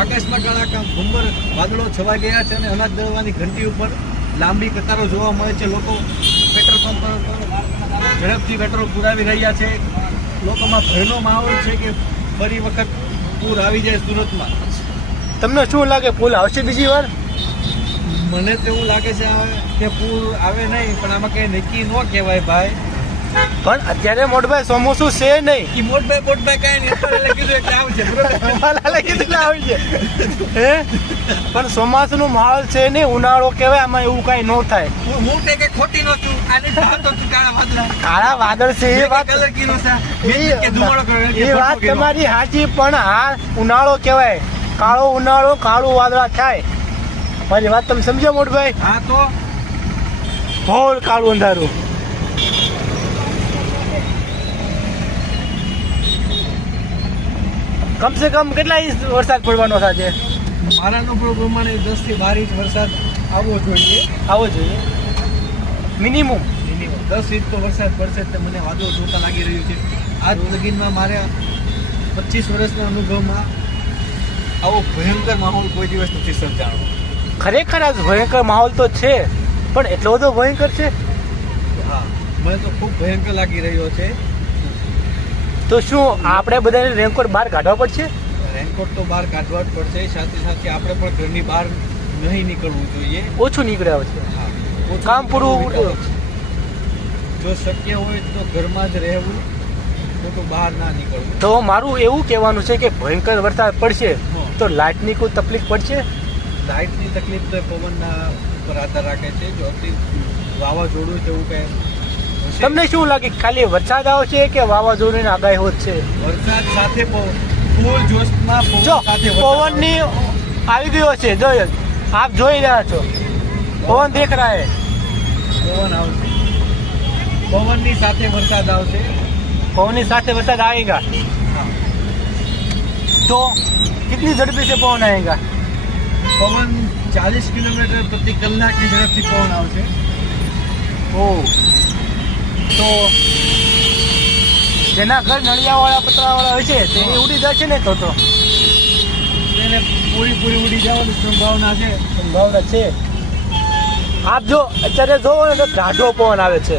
આકાશમાં કાળા ઘુંબર વાદળો છવાઈ ગયા છે અને અનાજ દળવાની ઘંટી ઉપર લાંબી કતારો જોવા મળે છે. લોકો પેટ્રોલ પંપ પર ઝડપથી પેટ્રોલ પુરાવી રહ્યા છે. લોકોમાં ભયનો માહોલ છે કે ફરી વખત પૂર આવી જાય સુરતમાં. તમને શું લાગે પુલ આવશે બીજી વાર? મને તો એવું લાગે છે કે પૂર આવે નહીં, પણ આમાં કઈ નક્કી ન કહેવાય ભાઈ. પણ અત્યારે મોટભાઈ ચોમાસું છે નહીં. ઈ મોટભાઈ કઈ નહીં, એટલે કીધું એટલે આવશે. અંબાલાલે કીધું એટલે આવી છે હે, પણ ચોમાસુનો માહોલ છે નહીં, ઉનાળો કહેવાય, આમાં એવું કઈ ન થાય. હું કે ખોટી નો છું, આને તો કાળા વાદળ છે એ વાત કલર કીધો છે કે ધુમાડો કર્યો એ વાત તમારી સાચી, પણ આ ઉનાળો કહેવાય, કાળો ઉનાળો કાળું વાદળા થાય. મારી વાત તમે સમજો મોટભાઈ? હા તો ઘોર કાળું અંધારું. કમસે કમ કેટલા ઇંચ વરસાદ પડવાનો છે? મારા અનુભવ પ્રમાણે 10 થી 12 ઇંચ વરસાદ આવવો જોઈએ. મિનિમમ 10 ઇંચ તો વરસાદ પડશે તે મને વાદળો જોતા લાગી રહ્યું છે. આજ લગીનમાં મારે 25 વર્ષના અનુભવમાં આવો ભયંકર માહોલ કોઈ દિવસ નથી સર્જાણો. ખરેખર આ ભયંકર માહોલ તો છે, પણ એટલો બધો ભયંકર છે? હા, મને તો ખૂબ ભયંકર લાગી રહ્યો છે. તો શું આપણે બધાને રેનકોટ બહાર કાઢવા પડશે? રેનકોટ તો બહાર કાઢવા જ પડશે, સાથે સાથે આપણે પણ ઘરની બહાર નહીં નીકળવું જોઈએ. ઓછું નીકળ્યા છે. હા, ઓછું કામ પૂરું. જો શક્ય હોય તો ઘરમાં જ રહેવું, તો બહાર ના નીકળવું. તો મારું એવું કહેવાનું છે કે ભયંકર વરસાદ પડશે તો લાઇટની કોઈ તકલીફ પડશે? લાઇટની તકલીફ તો પવનના પર આધાર રાખે છે. જો અતિ વાવાઝોડું છે એવું કંઈ હશે. તમને શું લાગે ખાલી વરસાદ આવશે કે વાવાઝોડુંની આગાહી હોત છે? વરસાદ સાથે ફૂલ જોશમાં જો સાથે પવનની આવી ગયો છે, જો આપ જોઈ રહ્યા છો, પવન દેખ રહા હે. પવન આવશે, પવનની સાથે વરસાદ આવશે. પવનની સાથે વરસાદ આएगा तो कितनी झड़पी से पवन आएगा? પવન 40 કિલોમીટર પ્રતિ કલાકની ઝડપથી પવન આવશે. ઓહ, તો જેના ઘર નળિયાવાળા પતરાવાળા હોય છે તે ઉડી જશે ને? તો એને પૂરી ઉડી જવાની સંભાવના છે. આપ જો અત્યારે જોવો ને તો ગાઢો પવન આવે છે.